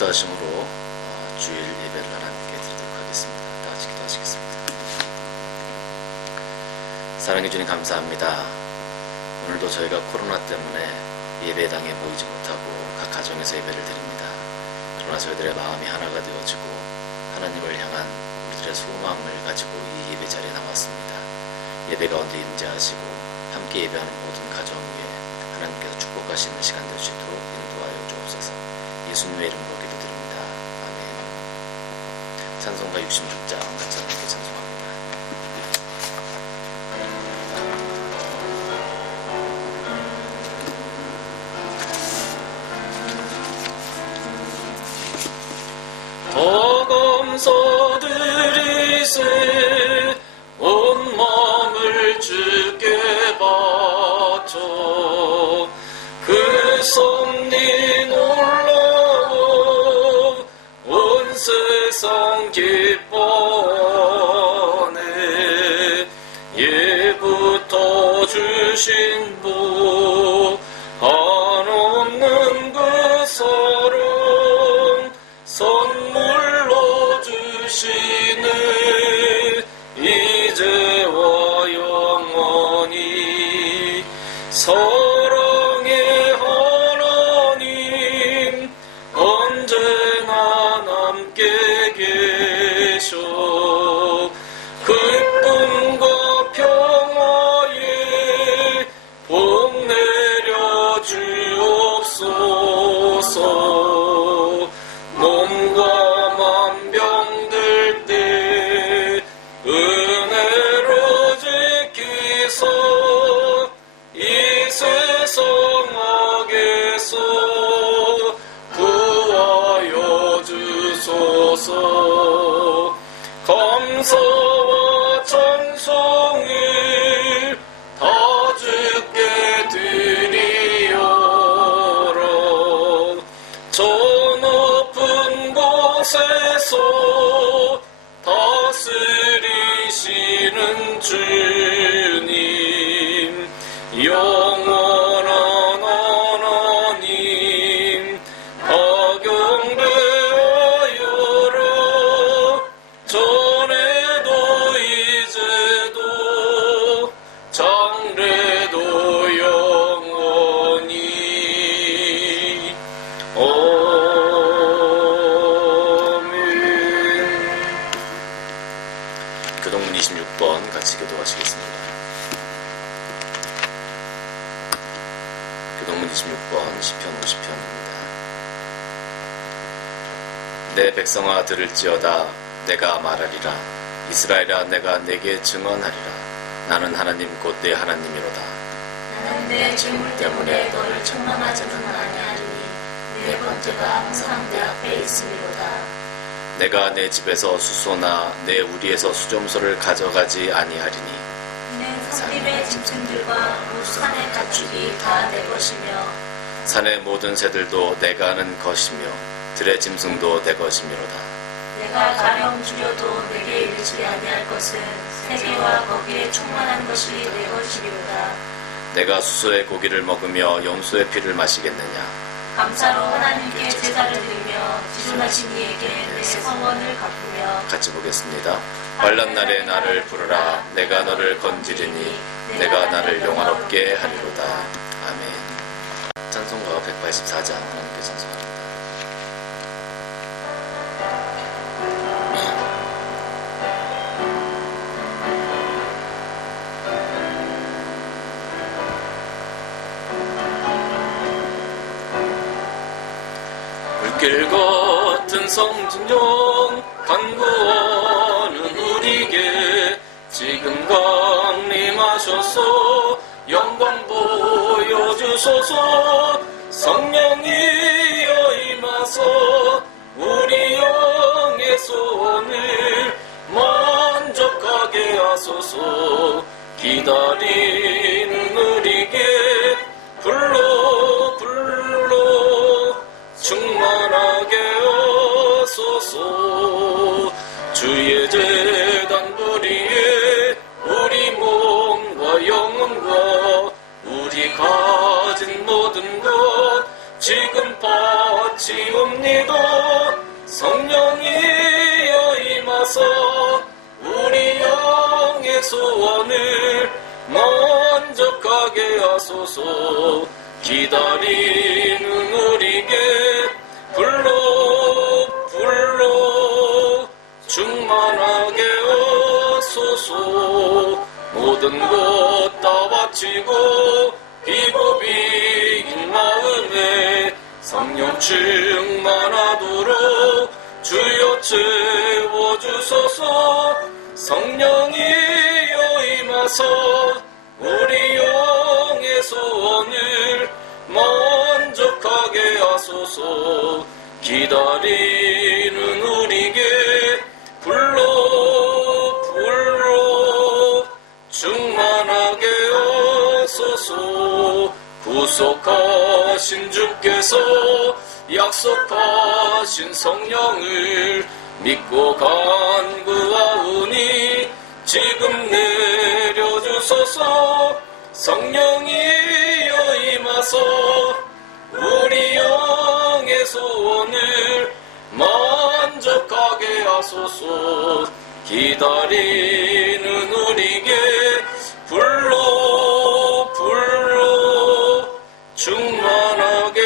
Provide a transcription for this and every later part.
기도하심으로 주일 예배를 하나님께 드리도록 하겠습니다. 다 같이 기도하시겠습니다. 사랑해 주님 감사합니다. 오늘도 저희가 코로나 때문에 예배당에 모이지 못하고 각 가정에서 예배를 드립니다. 그러나 저희들의 마음이 하나가 되어지고 하나님을 향한 우리들의 소망을 가지고 이 예배 자리에 나왔습니다. 예배 가운데 임재하시고 함께 예배하는 모든 가정 위에 하나님께서 축복하시는 시간 될 수 있도록 인도하여 주옵소서. 예수님의 이름으로 기도드립니다. 아멘. 찬송가 66장 같이 함께 찬송합니다. 더 검소들이세 온 마음을 주께 바쳐 그 섭리 놀라워 온 세상 기뻐하네. 예부터 주신 복 한없는 그 사랑 선물로 주시네. 이제와 영원히 사랑의 하나님 언제나 남께 계셔 기쁨과 평화에 복 내려 주옵소서. 몸과 맘 병들 때 은혜로 지키사 이 세상 악에서 구하여 주소서. 감사와 찬송을 다 주께 드리어라. 저 높은 곳에서 다스리시는 주님 영원한 하나님 악용되어라. 전에도 이제도 장래도 영원히 아멘. 교동문 26번 같이 교도하시겠습니다. 교동문 26번 시편 50편입니다. 내 백성아 들을지어다. 내가 말하리라. 이스라엘아 내가 내게 증언하리라. 나는 하나님 곧 내 하나님이로다. 나는 내 죄물 때문에 너를 책망하지는 아니하리니 내 번제가 항상 내 앞에 있음이로다. 내가 내 집에서 수소나 내 우리에서 수점소를 가져가지 아니하리니 내 산림의 짐승들과 산의 가축이 다 내 것이며 산의 모든 새들도 내가 하는 것이며 들의 짐승도 내 것이미로다. 내가 가령 주려도 내게 이르지 아니할 것은 세계와 거기에 충만한 것이 내 것이리로다. 내가 수소의 고기를 먹으며 염소의 피를 마시겠느냐. 감사로 하나님께 제사를 드리며 지존하신 이에게 내 성원을 갚으며. 같이 보겠습니다. 환난 날에 나를 부르라. 내가 너를 건지리니 내가 나를 영화롭게 하리로다. 아멘. 찬송가 184장 함께 찬송합니다. 길 같은 성진용 간구하는 우리에게 지금 강림하셔서 영광 보여주소서. 성령이여 임하소 우리 영의 소원을 만족하게 하소서. 기다리는 우리에게 불러 충만하게 하소서. 주의 제단 부리에 우리 몸과 영혼과 우리 가진 모든 것 지금 바치옵니다. 성령이여 임하사 우리 영의 소원을 만족하게 하소서. 기다리는 우리에게 불러 충만하게 하소서. 모든 것 다 바치고 비고비인 마음에 성령 충만하도록 주여 채워주소서. 성령이여 임하사 우리 영의 소원을 만족하게 하소서. 기다리는 우리에게 불러 충만하게 하소서. 구속하신 주께서 약속하신 성령을 믿고 간구하오니 지금 내려주소서. 성령이여 임하사 우리 영의 소원을 만족하게 하소서. 기다리는 우리에게 불러 충만하게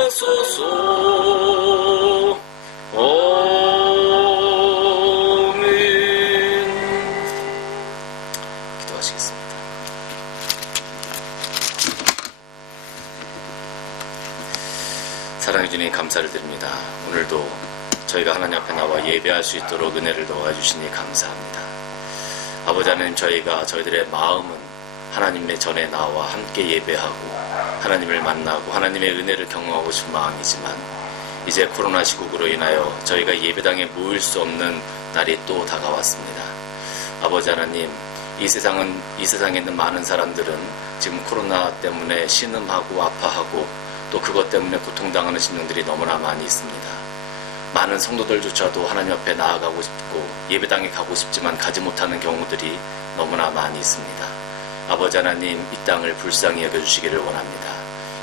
하소서. 아멘. 기도하시겠습니다. 사랑해 주님 감사를 드립니다. 오늘도 저희가 하나님 앞에 나와 예배할 수 있도록 은혜를 도와주시니 감사합니다. 아버지 하나님, 저희들의 마음은 하나님의 전에 나와 함께 예배하고 하나님을 만나고 하나님의 은혜를 경험하고 싶은 마음이지만 이제 코로나 시국으로 인하여 저희가 예배당에 모일 수 없는 날이 또 다가왔습니다. 아버지 하나님, 이 세상에 있는 많은 사람들은 지금 코로나 때문에 신음하고 아파하고 또 그것 때문에 고통당하는 심령들이 너무나 많이 있습니다. 많은 성도들조차도 하나님 앞에 나아가고 싶고 예배당에 가고 싶지만 가지 못하는 경우들이 너무나 많이 있습니다. 아버지 하나님, 이 땅을 불쌍히 여겨주시기를 원합니다.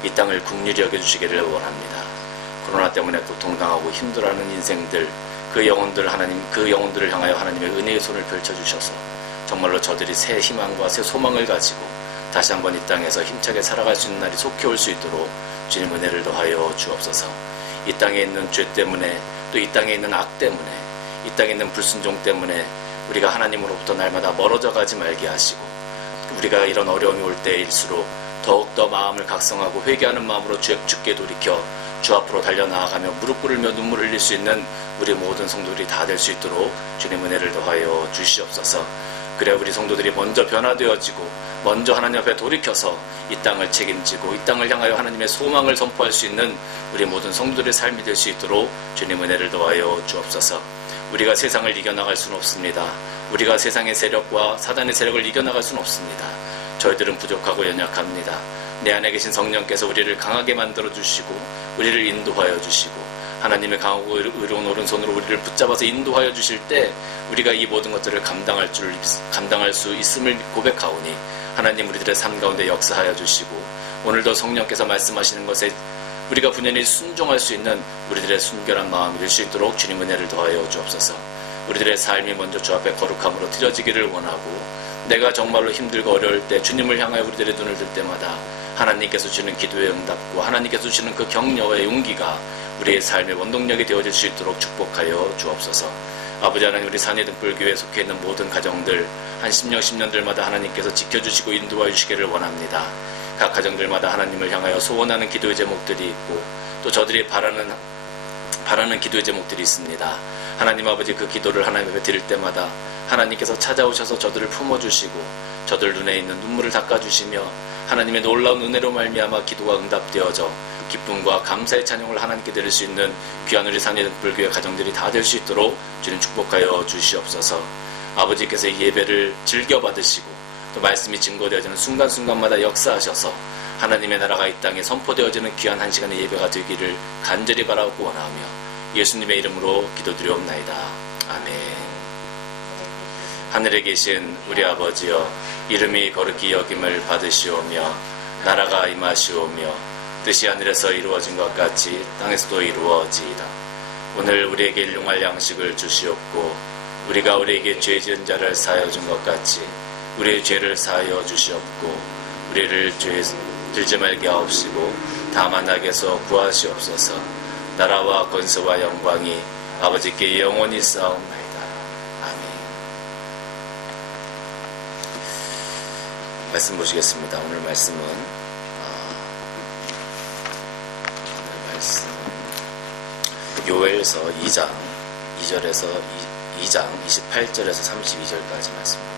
이 땅을 긍휼히 여겨주시기를 원합니다. 코로나 때문에 고통당하고 힘들어하는 인생들, 그 영혼들을 향하여 하나님의 은혜의 손을 펼쳐주셔서 정말로 저들이 새 희망과 새 소망을 가지고 다시 한번 이 땅에서 힘차게 살아갈 수 있는 날이 속히 올 수 있도록 주님 은혜를 더하여 주옵소서. 이 땅에 있는 죄 때문에 또 이 땅에 있는 악 때문에 이 땅에 있는 불순종 때문에 우리가 하나님으로부터 날마다 멀어져 가지 말게 하시고 우리가 이런 어려움이 올 때일수록 더욱더 마음을 각성하고 회개하는 마음으로 주께 돌이켜 주 앞으로 달려나아가며 무릎 꿇으며 눈물 흘릴 수 있는 우리 모든 성도들이 다 될 수 있도록 주님 은혜를 더하여 주시옵소서. 그래 우리 성도들이 먼저 변화되어지고 먼저 하나님 앞에 돌이켜서 이 땅을 책임지고 이 땅을 향하여 하나님의 소망을 선포할 수 있는 우리 모든 성도들의 삶이 될 수 있도록 주님 은혜를 더하여 주옵소서. 우리가 세상을 이겨나갈 수는 없습니다. 우리가 세상의 세력과 사단의 세력을 이겨나갈 수는 없습니다. 저희들은 부족하고 연약합니다. 내 안에 계신 성령께서 우리를 강하게 만들어 주시고 우리를 인도하여 주시고 하나님의 강하고 의로운 오른손으로 우리를 붙잡아서 인도하여 주실 때 우리가 이 모든 것들을 감당할 수 있음을 고백하오니 하나님 우리들의 삶 가운데 역사하여 주시고 오늘도 성령께서 말씀하시는 것에 우리가 분연히 순종할 수 있는 우리들의 순결한 마음이 될 수 있도록 주님 은혜를 더하여 주옵소서. 우리들의 삶이 먼저 주 앞에 거룩함으로 드려지기를 원하고 내가 정말로 힘들고 어려울 때 주님을 향하여 우리들의 눈을 들 때마다 하나님께서 주는 기도의 응답과 하나님께서 주시는 그 격려와 용기가 우리의 삶의 원동력이 되어질 수 있도록 축복하여 주옵소서. 아버지 하나님, 우리 산해등불교회에 속해 있는 모든 가정들 한 10년들마다 하나님께서 지켜주시고 인도하여 주시기를 원합니다. 각 가정들마다 하나님을 향하여 소원하는 기도의 제목들이 있고 또 저들이 바라는 기도의 제목들이 있습니다. 하나님 아버지, 그 기도를 하나님 앞에 드릴 때마다 하나님께서 찾아오셔서 저들을 품어주시고 저들 눈에 있는 눈물을 닦아주시며 하나님의 놀라운 은혜로 말미암아 기도가 응답되어져 기쁨과 감사의 찬양을 하나님께 드릴 수 있는 귀한 우리 산해등불교회 가정들이 다 될 수 있도록 주님 축복하여 주시옵소서. 아버지께서 이 예배를 즐겨 받으시고 또 말씀이 증거되어지는 순간순간마다 역사하셔서 하나님의 나라가 이 땅에 선포되어지는 귀한 한 시간의 예배가 되기를 간절히 바라고 원하며 예수님의 이름으로 기도드리옵나이다. 아멘. 하늘에 계신 우리 아버지여, 이름이 거룩히 여김을 받으시오며 나라가 임하시오며 뜻이 하늘에서 이루어진 것 같이 땅에서도 이루어지이다. 오늘 우리에게 일용할 양식을 주시옵고 우리가 우리에게 죄 지은 자를 사하여 준 것 같이 우리의 죄를 사하여 주시옵고 우리를 죄에 들지 말게 하옵시고 다만 악에서 구하시옵소서. 나라와 권세와 영광이 아버지께 영원히 쌓옵나이다. 아멘. 말씀 보시겠습니다. 오늘 말씀은 요엘서 2장 2절에서 2장 28절에서 32절까지 말씀입니다.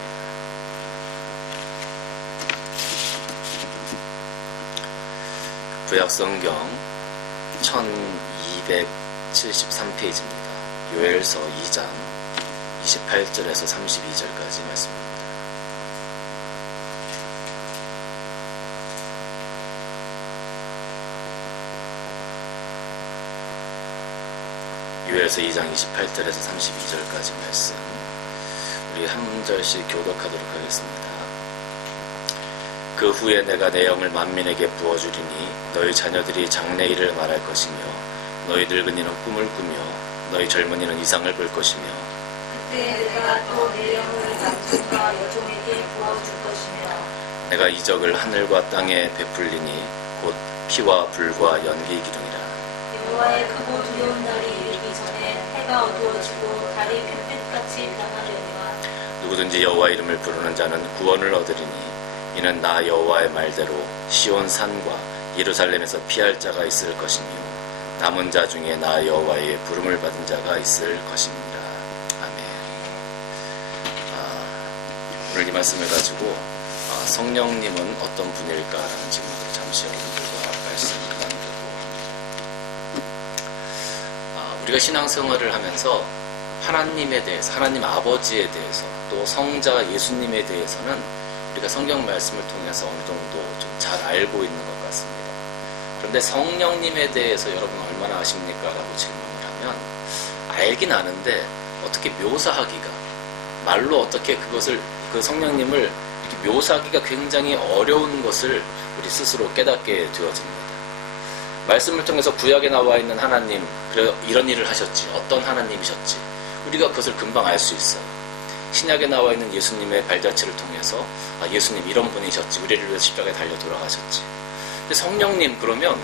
구약성경 1273페이지입니다. 요엘서 2장 28절에서 32절까지 말씀입니다. 요엘서 2장 28절에서 32절까지 말씀 우리 한 절씩 교독하도록 하겠습니다. 그 후에 내가 내 영을 만민에게 부어주리니 너희 자녀들이 장래일을 말할 것이며 너희 늙은이는 꿈을 꾸며 너희 젊은이는 이상을 볼 것이며 그때 내가 또 내 영을 남종과 여종에게 부어줄 것이며 내가 이적을 하늘과 땅에 베풀리니 곧 피와 불과 연기 기둥이라. 여호와의 크고 두려운 날이 이르기 전에 해가 어두워지고 달이 햇빛같이 변하려니와 누구든지 여호와 이름을 부르는 자는 구원을 얻으리니 이는 나 여호와의 말대로 시온 산과 예루살렘에서 피할 자가 있을 것이며 남은 자 중에 나 여호와의 부름을 받은 자가 있을 것입니다. 아멘. 오늘 이 말씀을 가지고 성령님은 어떤 분일까라는 질문으로 잠시 여러분들과 말씀을 나누려고 합니다. 우리가 신앙생활을 하면서 하나님에 대해서, 하나님 아버지에 대해서, 또 성자 예수님에 대해서는 우리가 성경 말씀을 통해서 어느 정도 좀 잘 알고 있는 것 같습니다. 그런데 성령님에 대해서 여러분 얼마나 아십니까? 라고 질문을 하면 알긴 아는데 어떻게 묘사하기가, 말로 어떻게 그것을, 그 성령님을 이렇게 묘사하기가 굉장히 어려운 것을 우리 스스로 깨닫게 되어집니다. 말씀을 통해서 구약에 나와 있는 하나님, 그래 이런 일을 하셨지, 어떤 하나님이셨지, 우리가 그것을 금방 알 수 있어요. 신약에 나와 있는 예수님의 발자취를 통해서 예수님 이런 분이셨지, 우리를 위해서 십자가에 달려 돌아가셨지. 근데 성령님, 그러면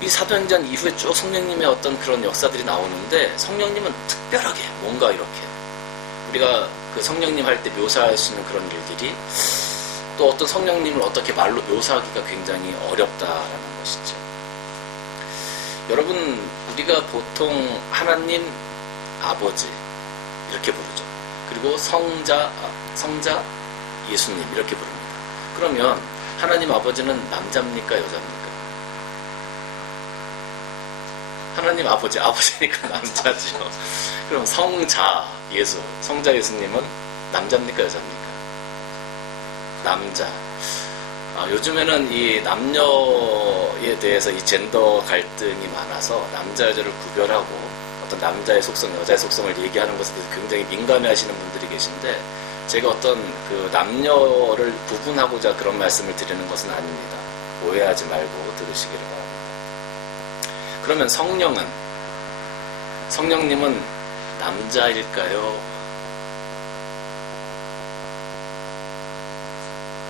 이 사도행전 이후에 쭉 성령님의 어떤 그런 역사들이 나오는데 성령님은 특별하게 뭔가 이렇게 우리가 그 성령님 할 때 묘사할 수 있는 그런 일들이 또 어떤 성령님을 어떻게 말로 묘사하기가 굉장히 어렵다라는 것이죠. 여러분, 우리가 보통 하나님 아버지 이렇게 부르죠. 그리고 성자 예수님 이렇게 부릅니다. 그러면 하나님 아버지는 남자입니까 여자입니까? 하나님 아버지니까 남자죠. 그럼 성자 예수님은 남자입니까 여자입니까? 남자. 요즘에는 이 남녀에 대해서 이 젠더 갈등이 많아서 남자 여자를 구별하고 어떤 남자의 속성, 여자의 속성을 얘기하는 것에 대해서 굉장히 민감해하시는 분들이 계신데, 제가 어떤 그 남녀를 구분하고자 그런 말씀을 드리는 것은 아닙니다. 오해하지 말고 들으시기를 바랍니다. 그러면 성령님은 남자일까요?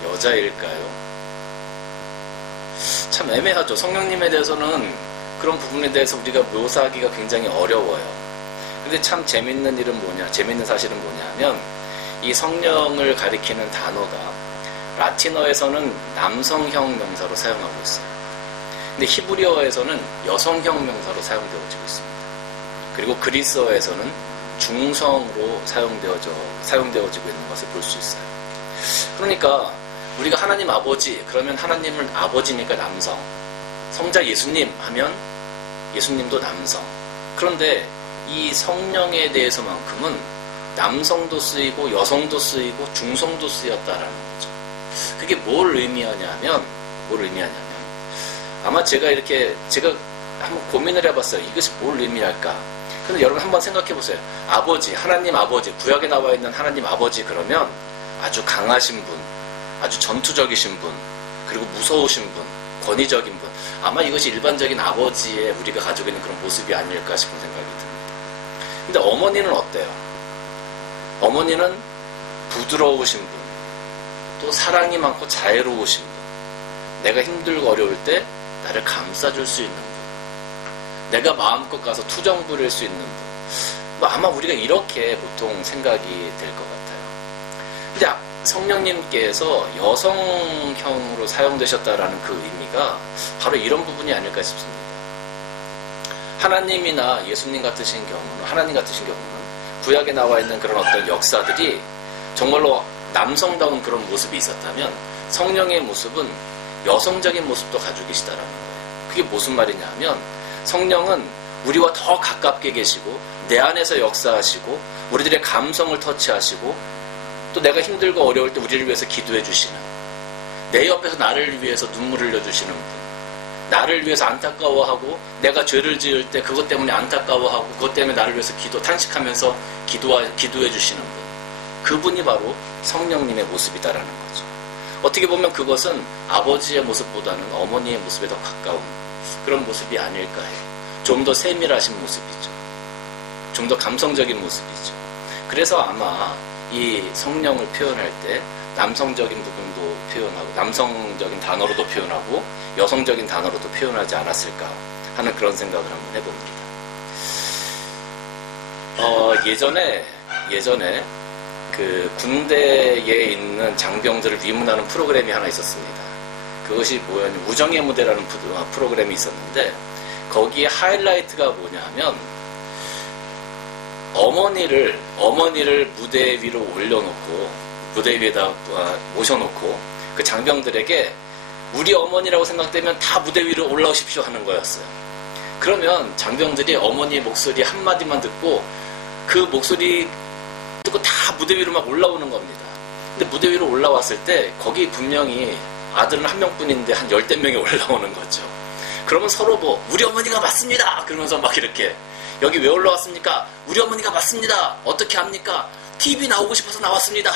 여자일까요? 참 애매하죠. 성령님에 대해서는 그런 부분에 대해서 우리가 묘사하기가 굉장히 어려워요. 근데 참 재밌는 사실은 뭐냐면 이 성령을 가리키는 단어가 라틴어에서는 남성형 명사로 사용하고 있어요. 근데 히브리어에서는 여성형 명사로 사용되어지고 있습니다. 그리고 그리스어에서는 중성으로 사용되어지고 있는 것을 볼 수 있어요. 그러니까 우리가 하나님 아버지, 그러면 하나님은 아버지니까 남성, 성자 예수님 하면 예수님도 남성. 그런데 이 성령에 대해서만큼은 남성도 쓰이고 여성도 쓰이고 중성도 쓰였다라는 거죠. 그게 뭘 의미하냐면 아마 제가 한번 고민을 해봤어요. 이것이 뭘 의미할까? 근데 여러분 한번 생각해 보세요. 아버지, 하나님 아버지, 구약에 나와 있는 하나님 아버지, 그러면 아주 강하신 분, 아주 전투적이신 분, 그리고 무서우신 분, 권위적인 분. 아마 이것이 일반적인 아버지의 우리가 가지고 있는 그런 모습이 아닐까 싶은 생각이 근데 어머니는 어때요? 어머니는 부드러우신 분, 또 사랑이 많고 자애로우신 분, 내가 힘들고 어려울 때 나를 감싸줄 수 있는 분, 내가 마음껏 가서 투정 부릴 수 있는 분. 뭐 아마 우리가 이렇게 보통 생각이 될 것 같아요. 근데 성령님께서 여성형으로 사용되셨다라는 그 의미가 바로 이런 부분이 아닐까 싶습니다. 하나님이나 예수님 같으신 경우는, 하나님 같으신 경우는 구약에 나와 있는 그런 어떤 역사들이 정말로 남성다운 그런 모습이 있었다면 성령의 모습은 여성적인 모습도 가지고 계시다라는 거예요. 그게 무슨 말이냐 하면 성령은 우리와 더 가깝게 계시고 내 안에서 역사하시고 우리들의 감성을 터치하시고 또 내가 힘들고 어려울 때 우리를 위해서 기도해 주시는, 내 옆에서 나를 위해서 눈물을 흘려주시는 분, 나를 위해서 안타까워하고 내가 죄를 지을 때 그것 때문에 안타까워하고 그것 때문에 나를 위해서 탄식하면서 기도해 주시는 분, 그분이 바로 성령님의 모습이다라는 거죠. 어떻게 보면 그것은 아버지의 모습보다는 어머니의 모습에 더 가까운 그런 모습이 아닐까 해요. 좀 더 세밀하신 모습이죠. 좀 더 감성적인 모습이죠. 그래서 아마 이 성령을 표현할 때 남성적인 부분도 표현하고 남성적인 단어로도 표현하고 여성적인 단어로도 표현하지 않았을까 하는 그런 생각을 한번 해봅니다. 예전에 그 군대에 있는 장병들을 위문하는 프로그램이 하나 있었습니다. 그것이 뭐였냐면 우정의 무대라는 프로그램이 있었는데 거기에 하이라이트가 뭐냐 하면 어머니를 무대 위로 올려놓고 무대 위에다 모셔놓고 그 장병들에게 우리 어머니라고 생각되면 다 무대 위로 올라오십시오 하는 거였어요. 그러면 장병들이 어머니의 목소리 한마디만 듣고 그 목소리 듣고 다 무대 위로 막 올라오는 겁니다. 근데 무대 위로 올라왔을 때 거기 분명히 아들은 한 명뿐인데 한 10대 명이 올라오는 거죠. 그러면 서로 뭐 우리 어머니가 맞습니다 그러면서 막 이렇게 여기 왜 올라왔습니까? 우리 어머니가 맞습니다. 어떻게 합니까? TV 나오고 싶어서 나왔습니다.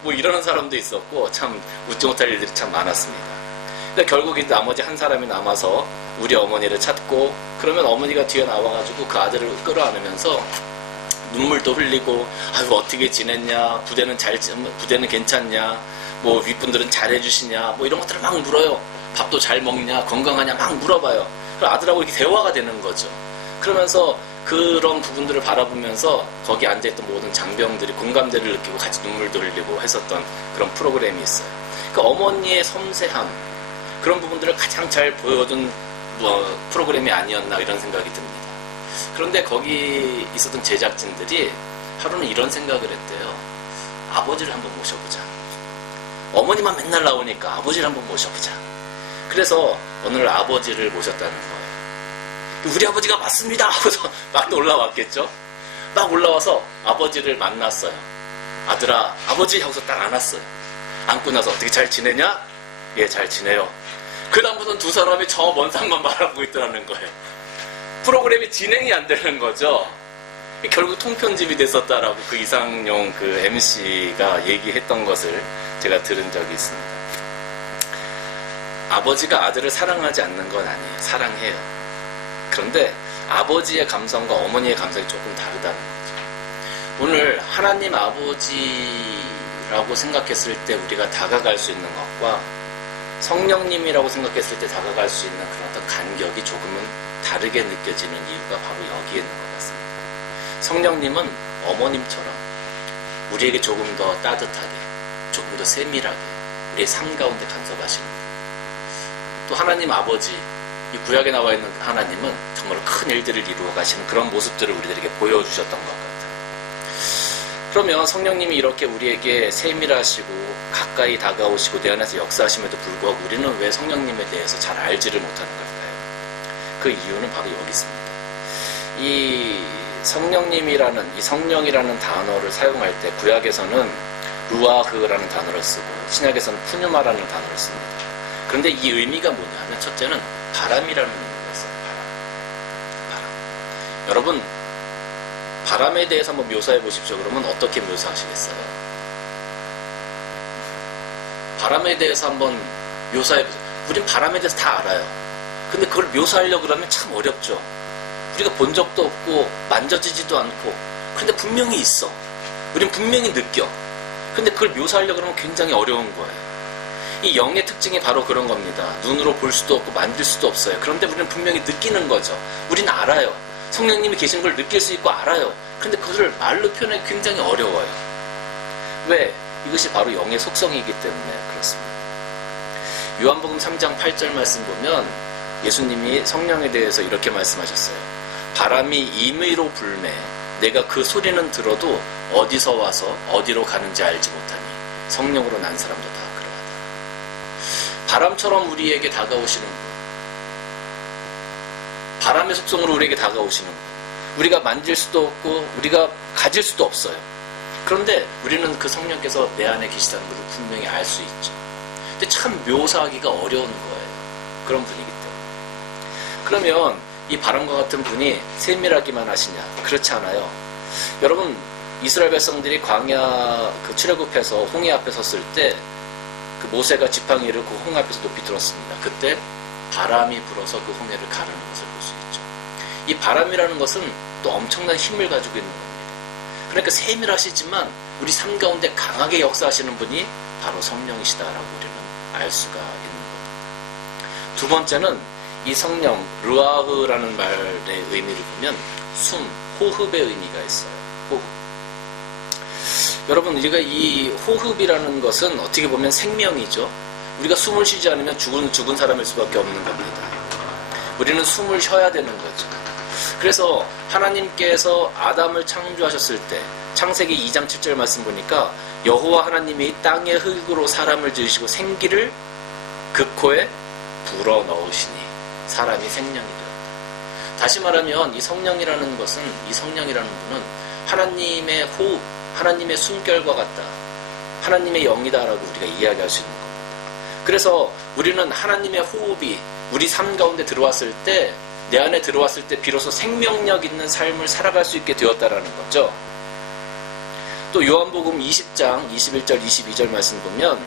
뭐 이러는 사람도 있었고 참 웃지 못할 일들이 참 많았습니다. 근데 결국 이제 나머지 한 사람이 남아서 우리 어머니를 찾고 그러면 어머니가 뒤에 나와가지고 그 아들을 끌어안으면서 눈물도 흘리고 아유 어떻게 지냈냐, 부대는 괜찮냐, 뭐 윗분들은 잘해주시냐, 뭐 이런 것들을 막 물어요. 밥도 잘 먹냐, 건강하냐 막 물어봐요. 그럼 아들하고 이렇게 대화가 되는 거죠. 그러면서 그런 부분들을 바라보면서 거기 앉아있던 모든 장병들이 공감대를 느끼고 같이 눈물도 흘리고 했었던 그런 프로그램이 있어요. 그 어머니의 섬세함, 그런 부분들을 가장 잘 보여준 프로그램이 아니었나 이런 생각이 듭니다. 그런데 거기 있었던 제작진들이 하루는 이런 생각을 했대요. 아버지를 한번 모셔보자. 어머니만 맨날 나오니까 아버지를 한번 모셔보자. 그래서 오늘 아버지를 모셨다는 거예요. 우리 아버지가 맞습니다 하고서 막 올라왔겠죠. 막 올라와서 아버지를 만났어요. 아들아, 아버지 하고서 딱 안았어요. 안고 나서 어떻게 잘 지내냐? 예, 잘 지내요. 그 다음부터는 두 사람이 저 먼 산만 바라보고 있더라는 거예요. 프로그램이 진행이 안 되는 거죠. 결국 통편집이 됐었다라고 그 이상용 그 MC가 얘기했던 것을 제가 들은 적이 있습니다. 아버지가 아들을 사랑하지 않는 건 아니에요. 사랑해요. 그런데 아버지의 감성과 어머니의 감성이 조금 다르다는 거죠. 오늘 하나님 아버지라고 생각했을 때 우리가 다가갈 수 있는 것과 성령님이라고 생각했을 때 다가갈 수 있는 그런 어떤 간격이 조금은 다르게 느껴지는 이유가 바로 여기에 있는 것 같습니다. 성령님은 어머님처럼 우리에게 조금 더 따뜻하게, 조금 더 세밀하게 우리의 삶 가운데 간섭하십니다. 또 하나님 아버지, 이 구약에 나와 있는 하나님은 정말 큰 일들을 이루어 가시는 그런 모습들을 우리들에게 보여주셨던 것 같아요. 그러면 성령님이 이렇게 우리에게 세밀하시고 가까이 다가오시고 내 안에서 역사하심에도 불구하고 우리는 왜 성령님에 대해서 잘 알지를 못하는 걸까요? 그 이유는 바로 여기 있습니다. 이 성령님이라는, 이 성령이라는 단어를 사용할 때 구약에서는 루아흐라는 단어를 쓰고 신약에서는 푸뉴마라는 단어를 씁니다. 그런데 이 의미가 뭐냐 하면 첫째는 바람이라는 의미가 있어요. 바람. 여러분, 바람에 대해서 한번 묘사해 보십시오. 그러면 어떻게 묘사하시겠어요? 바람에 대해서 한번 묘사해 보세요. 우린 바람에 대해서 다 알아요. 근데 그걸 묘사하려고 그러면 참 어렵죠. 우리가 본 적도 없고 만져지지도 않고 근데 분명히 있어. 우린 분명히 느껴. 근데 그걸 묘사하려고 그러면 굉장히 어려운 거예요. 이 영의 특징이 바로 그런 겁니다. 눈으로 볼 수도 없고 만질 수도 없어요. 그런데 우리는 분명히 느끼는 거죠. 우리는 알아요. 성령님이 계신 걸 느낄 수 있고 알아요. 그런데 그걸 말로 표현하기 굉장히 어려워요. 왜? 이것이 바로 영의 속성이기 때문에 그렇습니다. 요한복음 3장 8절 말씀 보면 예수님이 성령에 대해서 이렇게 말씀하셨어요. 바람이 임의로 불매 내가 그 소리는 들어도 어디서 와서 어디로 가는지 알지 못하니 성령으로 난 사람도 다 그러하다. 바람처럼 우리에게 다가오시는 분, 바람의 속성으로 우리에게 다가오시는 분, 우리가 만질 수도 없고 우리가 가질 수도 없어요. 그런데 우리는 그 성령께서 내 안에 계시다는 것을 분명히 알 수 있죠. 근데 참 묘사하기가 어려운 거예요. 그런 분이기 때문에. 그러면 이 바람과 같은 분이 세밀하기만 하시냐? 그렇지 않아요. 여러분, 이스라엘 백성들이 광야 그 출애굽해서 홍해 앞에 섰을 때 그 모세가 지팡이를 그 홍해 앞에서 높이 들었습니다. 그때 바람이 불어서 그 홍해를 가르는 것을 볼 수 있죠. 이 바람이라는 것은 또 엄청난 힘을 가지고 있는 겁니다. 그러니까 세밀하시지만 우리 삶 가운데 강하게 역사하시는 분이 바로 성령이시다라고 우리는 알 수가 있는 겁니다. 두 번째는 이 성령, 르아흐라는 말의 의미를 보면 숨, 호흡의 의미가 있어요. 호흡. 여러분, 우리가 이 호흡이라는 것은 어떻게 보면 생명이죠. 우리가 숨을 쉬지 않으면 죽은 사람일 수밖에 없는 겁니다. 우리는 숨을 쉬어야 되는 거죠. 그래서 하나님께서 아담을 창조하셨을 때 창세기 2장 7절 말씀 보니까 여호와 하나님이 땅의 흙으로 사람을 지으시고 생기를 그 코에 불어넣으시니 사람이 생명이 되었다. 다시 말하면 이 성령이라는 것은, 이 성령이라는 분은 하나님의 호흡, 하나님의 숨결과 같다. 하나님의 영이다라고 우리가 이야기할 수 있는 겁니다. 그래서 우리는 하나님의 호흡이 우리 삶 가운데 들어왔을 때, 내 안에 들어왔을 때 비로소 생명력 있는 삶을 살아갈 수 있게 되었다라는 거죠. 또 요한복음 20장 21절 22절 말씀 보면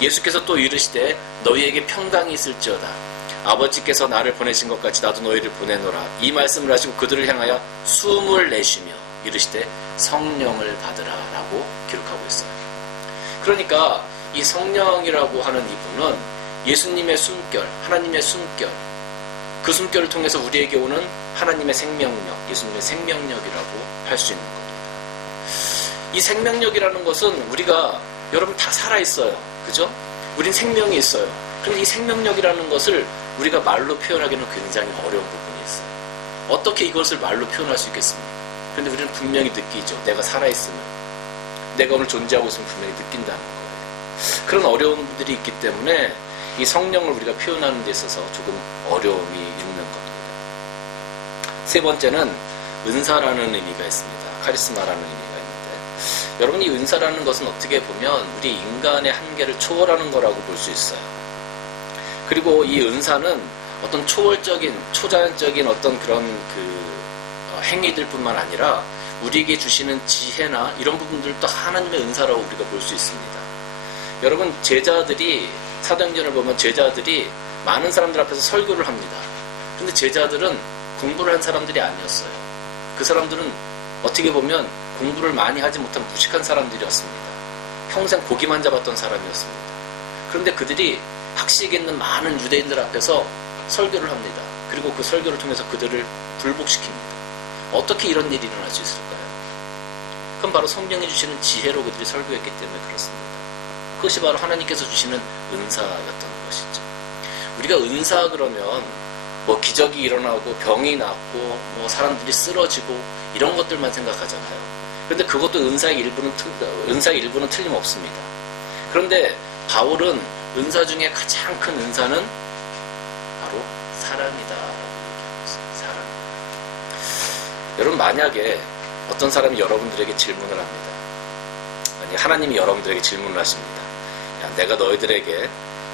예수께서 또 이르시되 너희에게 평강이 있을지어다. 아버지께서 나를 보내신 것 같이 나도 너희를 보내노라. 이 말씀을 하시고 그들을 향하여 숨을 내쉬며 이르시되 성령을 받으라 라고 기록하고 있어요. 그러니까 이 성령이라고 하는 이분은 예수님의 숨결, 하나님의 숨결, 그 숨결을 통해서 우리에게 오는 하나님의 생명력, 예수님의 생명력이라고 할 수 있는 겁니다. 이 생명력이라는 것은 우리가, 여러분 다 살아있어요. 그죠? 우린 생명이 있어요. 그런데 이 생명력이라는 것을 우리가 말로 표현하기는 굉장히 어려운 부분이 있어요. 어떻게 이것을 말로 표현할 수 있겠습니까? 그런데 우리는 분명히 느끼죠. 내가 살아있으면, 내가 오늘 존재하고 있으면 분명히 느낀다는 거예요. 그런 어려움들이 있기 때문에 이 성령을 우리가 표현하는 데 있어서 조금 어려움이 있는 겁니다. 세 번째는 은사라는 의미가 있습니다. 카리스마라는 의미가 있는데, 여러분, 이 은사라는 것은 어떻게 보면 우리 인간의 한계를 초월하는 거라고 볼 수 있어요. 그리고 이 은사는 어떤 초월적인, 초자연적인 어떤 그런 행위들 뿐만 아니라 우리에게 주시는 지혜나 이런 부분들도 하나님의 은사라고 우리가 볼 수 있습니다. 여러분, 제자들이, 사도행전을 보면 제자들이 많은 사람들 앞에서 설교를 합니다. 근데 제자들은 공부를 한 사람들이 아니었어요. 그 사람들은 어떻게 보면 공부를 많이 하지 못한 무식한 사람들이었습니다. 평생 고기만 잡았던 사람이었습니다. 그런데 그들이 학식 있는 많은 유대인들 앞에서 설교를 합니다. 그리고 그 설교를 통해서 그들을 굴복시킵니다. 어떻게 이런 일이 일어날 수 있을까요? 그건 바로 성령이 주시는 지혜로 그들이 설교했기 때문에 그렇습니다. 그것이 바로 하나님께서 주시는 은사였던 것이죠. 우리가 은사 그러면 뭐 기적이 일어나고 병이 낫고 뭐 사람들이 쓰러지고 이런 것들만 생각하잖아요. 그런데 그것도 은사의 일부는 틀림없습니다. 그런데 바울은 은사 중에 가장 큰 은사는 바로 사랑이다라고 얘기하고 있어요. 사랑. 여러분, 만약에 어떤 사람이 여러분들에게 질문을 합니다. 아니, 하나님이 여러분들에게 질문을 하십니다. 야, 내가 너희들에게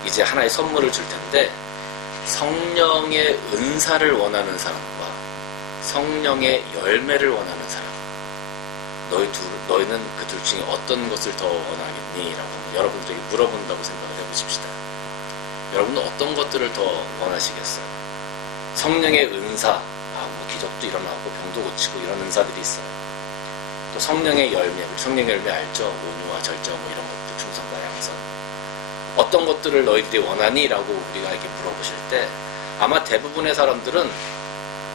이제 하나의 선물을 줄 텐데 성령의 은사를 원하는 사람과 성령의 열매를 원하는 사람, 너희는 그 둘 중에 어떤 것을 더 원하겠니? 라고 여러분들에게 물어본다고 생각을 해보십시다. 여러분은 어떤 것들을 더 원하시겠어요? 성령의 은사, 뭐 기적도 일어나고 병도 고치고 이런 은사들이 있어요. 또 성령의 열매, 우리 성령의 열매 알죠? 온유와 절제 뭐 이런 것들, 충성과 양선. 어떤 것들을 너희들이 원하니? 라고 우리가 이렇게 물어보실 때 아마 대부분의 사람들은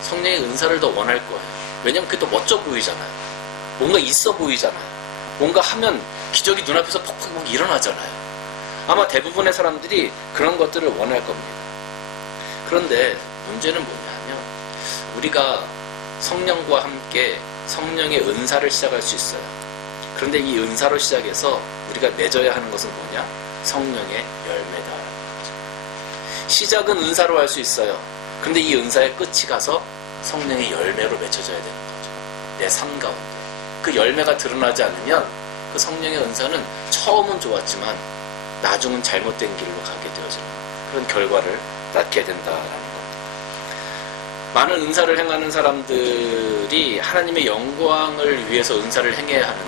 성령의 은사를 더 원할 거예요. 왜냐면 그게 더 멋져 보이잖아요. 뭔가 있어 보이잖아요. 뭔가 하면 기적이 눈앞에서 퍽퍽 일어나잖아요. 아마 대부분의 사람들이 그런 것들을 원할 겁니다. 그런데 문제는 뭐냐면 우리가 성령과 함께 성령의 은사를 시작할 수 있어요. 그런데 이 은사로 시작해서 우리가 맺어야 하는 것은 뭐냐? 성령의 열매다라는 거죠. 시작은 은사로 할 수 있어요. 그런데 이 은사의 끝이 가서 성령의 열매로 맺혀져야 되는 거죠. 내 삶 가운데. 그 열매가 드러나지 않으면 그 성령의 은사는 처음은 좋았지만 나중은 잘못된 길로 가게 되어지는 그런 결과를 낳게 된다라는 겁니다. 많은 은사를 행하는 사람들이 하나님의 영광을 위해서 은사를 행해야 하는데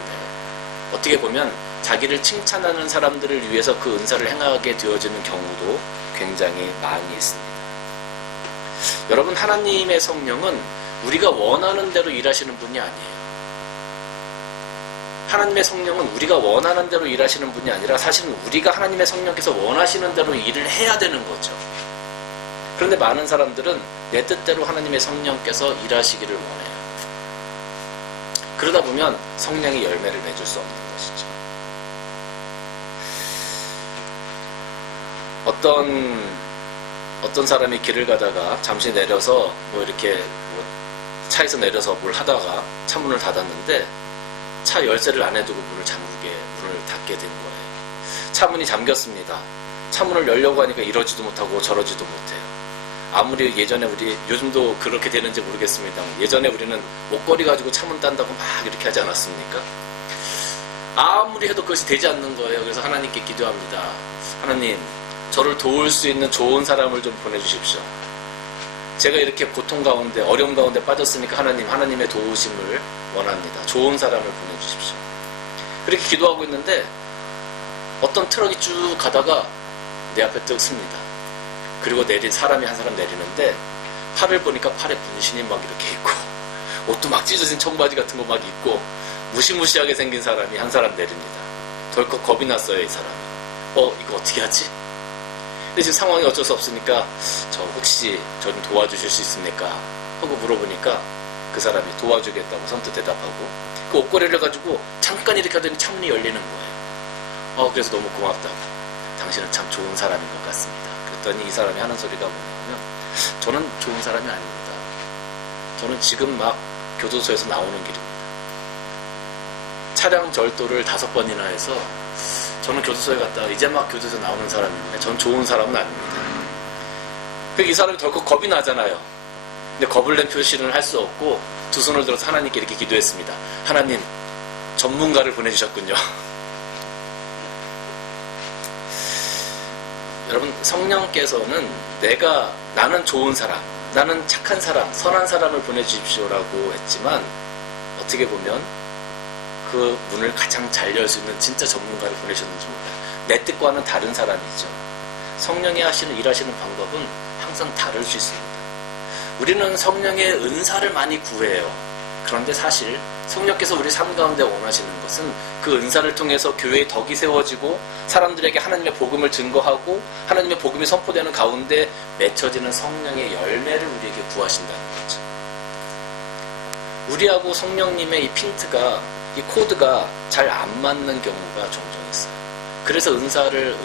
어떻게 보면 자기를 칭찬하는 사람들을 위해서 그 은사를 행하게 되어지는 경우도 굉장히 많이 있습니다. 여러분, 하나님의 성령은 우리가 원하는 대로 일하시는 분이 아니에요. 하나님의 성령은 우리가 원하는 대로 일하시는 분이 아니라 사실은 우리가 하나님의 성령께서 원하시는 대로 일을 해야 되는 거죠. 그런데 많은 사람들은 내 뜻대로 하나님의 성령께서 일하시기를 원해요. 그러다 보면 성령의 열매를 맺을 수 없는 것이죠. 어떤 사람이 길을 가다가 잠시 내려서 뭐 이렇게 차에서 내려서 뭘 하다가 차문을 닫았는데 차 열쇠를 안 해두고 문을 닫게 된 거예요. 차문이 잠겼습니다. 차문을 열려고 하니까 이러지도 못하고 저러지도 못해요. 아무리 예전에 요즘도 그렇게 되는지 모르겠습니다. 예전에 우리는 목걸이 가지고 차문 딴다고 막 이렇게 하지 않았습니까? 아무리 해도 그것이 되지 않는 거예요. 그래서 하나님께 기도합니다. 하나님, 저를 도울 수 있는 좋은 사람을 좀 보내주십시오. 제가 이렇게 고통 가운데, 어려움 가운데 빠졌으니까 하나님의 도우심을 원합니다. 좋은 사람을 보내주십시오. 그렇게 기도하고 있는데 어떤 트럭이 쭉 가다가 내 앞에 뜩 씁니다. 그리고 사람이 한 사람 내리는데 팔을 보니까 팔에 분신이 막 이렇게 있고 옷도 막 찢어진 청바지 같은 거 막 입고 무시무시하게 생긴 사람이 한 사람 내립니다. 덜컥 겁이 났어요, 이 사람이. 이거 어떻게 하지? 근데 지금 상황이 어쩔 수 없으니까 혹시 저 좀 도와주실 수 있습니까? 하고 물어보니까 그 사람이 도와주겠다고 선뜻 대답하고 그 옷걸이를 가지고 잠깐 이렇게 하더니 창문이 열리는 거예요. 그래서 너무 고맙다고. 당신은 참 좋은 사람인 것 같습니다. 그랬더니 이 사람이 하는 소리가 뭐냐면 저는 좋은 사람이 아닙니다. 저는 지금 막 교도소에서 나오는 길입니다. 차량 절도를 5번이나 해서 저는 교도소에 갔다가 이제 막 교도소에서 나오는 사람인데 전 좋은 사람은 아닙니다. 이 사람이 덜컥 겁이 나잖아요. 근데 겁을 낸 표시는 할 수 없고 두 손을 들어서 하나님께 이렇게 기도했습니다. 하나님, 전문가를 보내주셨군요. 여러분, 성령께서는 나는 좋은 사람, 나는 착한 사람, 선한 사람을 보내주십시오라고 했지만 어떻게 보면 그 문을 가장 잘 열 수 있는 진짜 전문가를 보내셨는지 몰라요. 내 뜻과는 다른 사람이죠. 성령이 일하시는 방법은 항상 다를 수 있습니다. 우리는 성령의 은사를 많이 구해요. 그런데 사실 성령께서 우리 삶 가운데 원하시는 것은 그 은사를 통해서 교회의 덕이 세워지고 사람들에게 하나님의 복음을 증거하고 하나님의 복음이 선포되는 가운데 맺혀지는 성령의 열매를 우리에게 구하신다는 거죠. 우리하고 성령님의 이 코드가 잘 안 맞는 경우가 종종 있어요. 그래서 은사를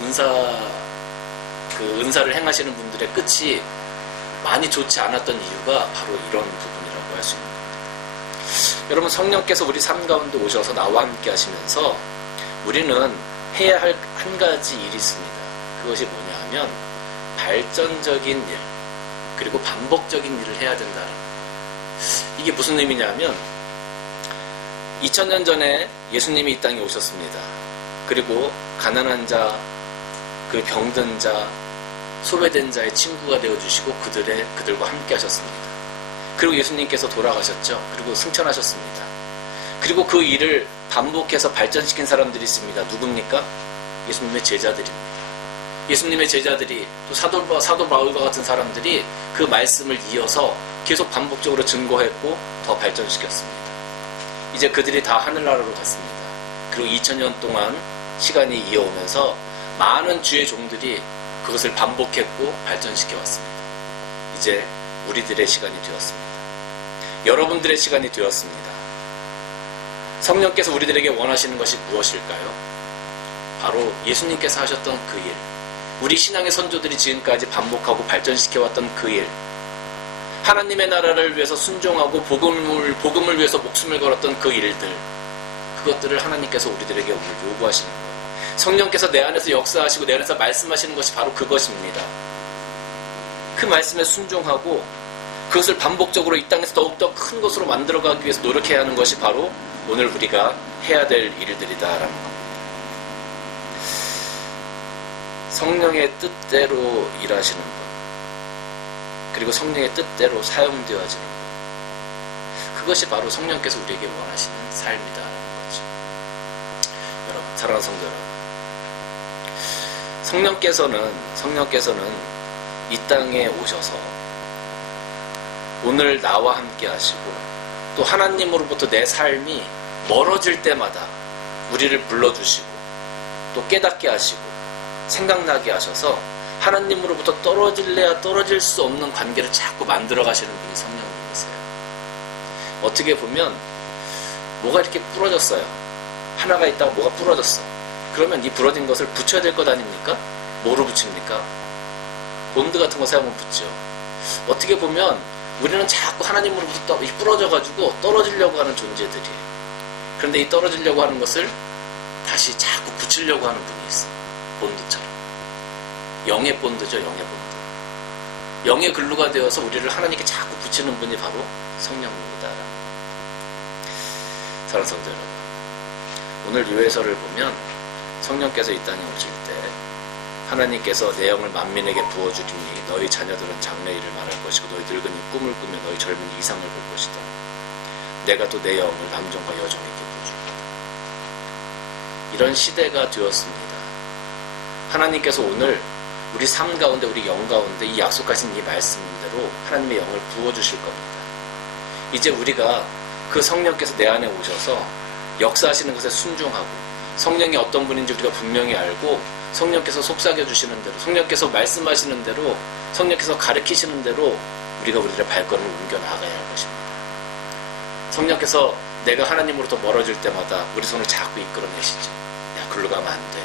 행하시는 분들의 끝이 많이 좋지 않았던 이유가 바로 이런 부분이라고 할 수 있는 겁니다. 여러분, 성령께서 우리 삶 가운데 오셔서 나와 함께 하시면서 우리는 해야 할 한 가지 일이 있습니다. 그것이 뭐냐 하면 발전적인 일, 그리고 반복적인 일을 해야 된다는 거예요. 이게 무슨 의미냐 하면 2000년 전에 예수님이 이 땅에 오셨습니다. 그리고 가난한 자, 그 병든 자, 소외된 자의 친구가 되어주시고 그들과 함께 하셨습니다. 그리고 예수님께서 돌아가셨죠. 그리고 승천하셨습니다. 그리고 그 일을 반복해서 발전시킨 사람들이 있습니다. 누굽니까? 예수님의 제자들입니다. 예수님의 제자들이 또 사도 바울과 같은 사람들이 그 말씀을 이어서 계속 반복적으로 증거했고 더 발전시켰습니다. 이제 그들이 다 하늘나라로 갔습니다. 그리고 2000년 동안 시간이 이어오면서 많은 주의 종들이 그것을 반복했고 발전시켜 왔습니다. 이제 우리들의 시간이 되었습니다. 여러분들의 시간이 되었습니다. 성령께서 우리들에게 원하시는 것이 무엇일까요? 바로 예수님께서 하셨던 그 일, 우리 신앙의 선조들이 지금까지 반복하고 발전시켜왔던 그 일, 하나님의 나라를 위해서 순종하고 복음을 위해서 목숨을 걸었던 그 일들, 그것들을 하나님께서 우리들에게 오늘 요구하시는 거예요. 성령께서 내 안에서 역사하시고 내 안에서 말씀하시는 것이 바로 그것입니다. 그 말씀에 순종하고 그것을 반복적으로 이 땅에서 더욱더 큰 것으로 만들어가기 위해서 노력해야 하는 것이 바로 오늘 우리가 해야 될 일들이다라는 겁니다. 성령의 뜻대로 일하시는 분, 그리고 성령의 뜻대로 사용되어지는 분, 그것이 바로 성령께서 우리에게 원하시는 삶이다라는 거죠. 여러분, 사랑하는 성도 여러분, 성령께서는 이 땅에 오셔서 오늘 나와 함께 하시고 또 하나님으로부터 내 삶이 멀어질 때마다 우리를 불러주시고 또 깨닫게 하시고 생각나게 하셔서 하나님으로부터 떨어질래야 떨어질 수 없는 관계를 자꾸 만들어 가시는 분이 성령님이세요. 어떻게 보면 뭐가 이렇게 부러졌어요. 하나가 있다가 뭐가 부러졌어. 그러면 이 부러진 것을 붙여야 될 것 아닙니까? 뭐로 붙입니까? 본드 같은 거 사용하면 붙죠. 어떻게 보면 우리는 자꾸 하나님으로부터 부러져가지고 떨어지려고 하는 존재들이에요. 그런데 이 떨어지려고 하는 것을 다시 자꾸 붙이려고 하는 분이 있어요. 본드처럼. 영의 본드죠, 영의 본드. 영의 글루가 되어서 우리를 하나님께 자꾸 붙이는 분이 바로 성령입니다. 사랑하는 성도 여러분, 오늘 유해서를 보면 성령께서 이 땅에 오실 때 하나님께서 내 영을 만민에게 부어주리니 너희 자녀들은 장래일을 말할 것이고 너희 늙은이 꿈을 꾸며 너희 젊은이 이상을 볼 것이다. 내가 또 내 영을 남종과 여종에게 부어주리다. 이런 시대가 되었습니다. 하나님께서 오늘 우리 삶 가운데, 우리 영 가운데 이 약속하신 이 말씀대로 하나님의 영을 부어주실 겁니다. 이제 우리가 그 성령께서 내 안에 오셔서 역사하시는 것에 순종하고 성령이 어떤 분인지 우리가 분명히 알고 성령께서 속삭여 주시는 대로, 성령께서 말씀하시는 대로, 성령께서 가르치시는 대로 우리가 우리의 발걸음을 옮겨 나가야 할 것입니다. 성령께서 내가 하나님으로부터 멀어질 때마다 우리 손을 자꾸 이끌어내시죠. 야, 글로 가면 안 돼.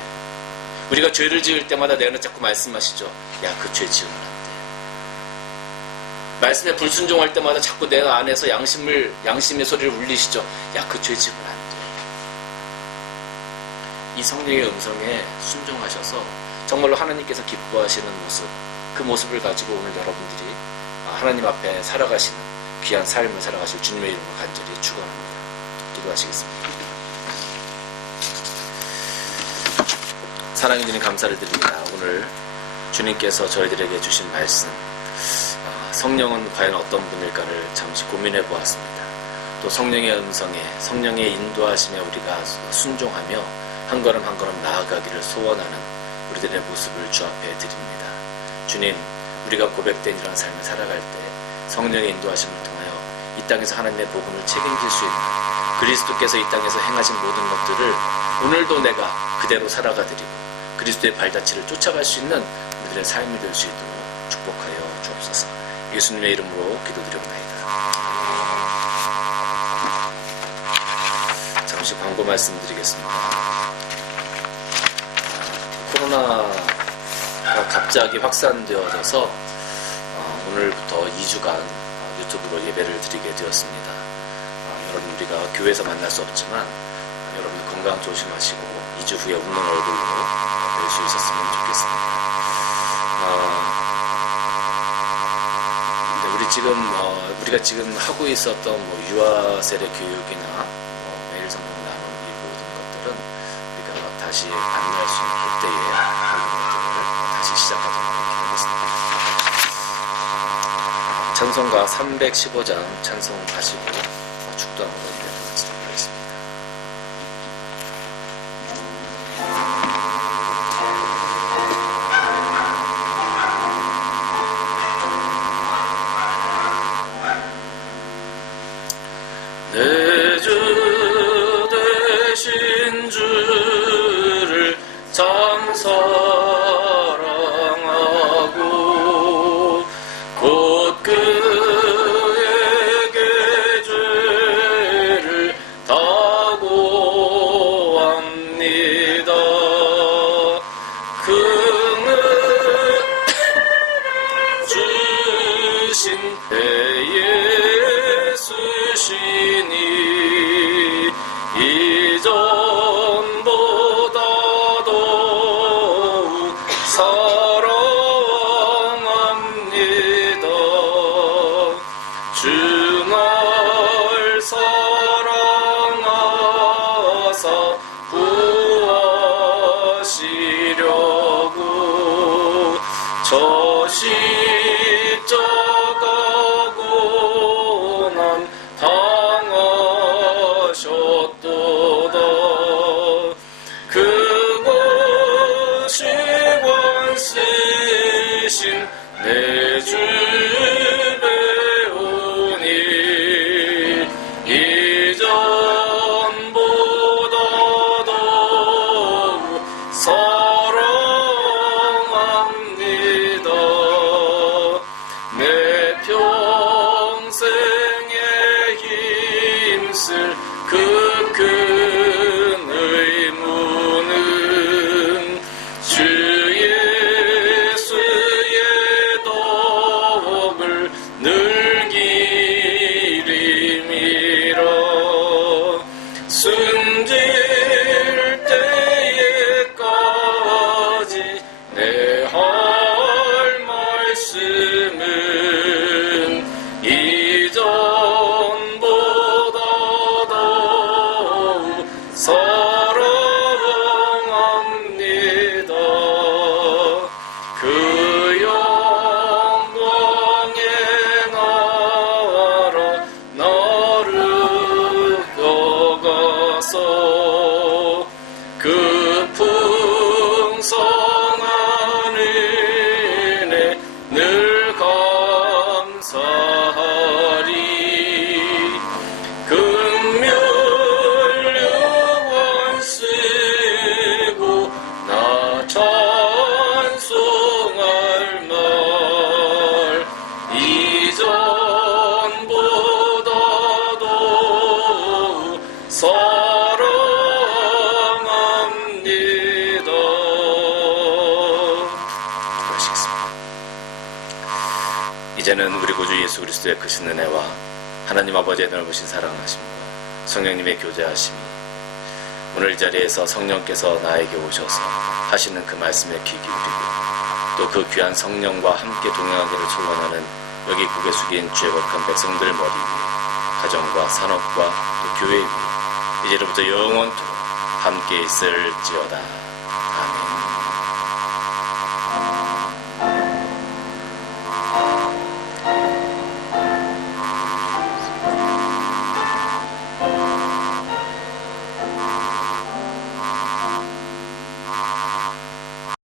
우리가 죄를 지을 때마다 내 안에 자꾸 말씀하시죠. 야, 그 죄 지으면 안 돼. 말씀에 불순종할 때마다 자꾸 내 안에서 양심의 소리를 울리시죠. 야, 그 죄 지으면 안 돼. 이 성령의 음성에 순종하셔서 정말로 하나님께서 기뻐하시는 모습, 그 모습을 가지고 오늘 여러분들이 하나님 앞에 살아가시는 귀한 삶을 살아가실 주님의 이름으로 간절히 축원합니다. 기도하시겠습니다. 사랑해 주님 감사를 드립니다. 오늘 주님께서 저희들에게 주신 말씀, 성령은 과연 어떤 분일까를 잠시 고민해 보았습니다. 또 성령의 음성에, 성령의 인도하심에 우리가 순종하며 한 걸음 한 걸음 나아가기를 소원하는 우리들의 모습을 주 앞에 드립니다. 주님, 우리가 고백된 이런 삶을 살아갈 때 성령의 인도하심을 통하여 이 땅에서 하나님의 복음을 책임질 수 있는 그리스도께서 이 땅에서 행하신 모든 것들을 오늘도 내가 그대로 살아가 드리고 그리스도의 발자취를 쫓아갈 수 있는 우리들의 삶이 될 수 있도록 축복하여 주옵소서. 예수님의 이름으로 기도드립니다. 잠시 광고 말씀드리겠습니다. 코로나가 갑자기 확산되어져서 오늘부터 2주간 유튜브로 예배를 드리게 되었습니다. 여러분, 우리가 교회에서 만날 수 없지만 여러분 건강 조심하시고 2주 후에 웃는 얼굴로 뵐 수 있었으면 좋겠습니다. 우리가 지금 하고 있었던 유아 세례 교육이나 매일 성경 나눔 이 모든 것들은 우리가 다시 만날 수 있는 그때에 모든 것들을 다시 시작하도록 하겠습니다. 찬송가 315장 찬송하시고 축도함으로 예배를 마치도록 하겠습니다. 십자가고난 당하셨도다. 그것이 원쓰신 내 주 배우니 이전보다 더욱 사랑합니다. 내 평생에 힘쓸 그 큰 의무는 주 예수의 덕을 늘기림이라. 숨질 때에까지 내 할 말씀은 이전보다 더욱 사랑합니다. 그 영광의 나라 나를 떠가서 그 풍성한 은혜 늘 감사하리. 금멸류관 쓰고 나 찬송할 말 이전보다 더욱 사랑합니다. 기도하시겠습니다. 이제는 우리 구주 예수 그리스도의 크신 은혜와 하나님 아버지의 넓으신 사랑하심과 성령님의 교제하심이 오늘 이 자리에서 성령께서 나에게 오셔서 하시는 그 말씀에 귀 기울이고 또 그 귀한 성령과 함께 동행하기를 소원하는 여기 고개 숙인 주의 거룩한 백성들 머리 위에 가정과 산업과 또 교회 위에 이제로부터 영원토록 함께 있을지어다.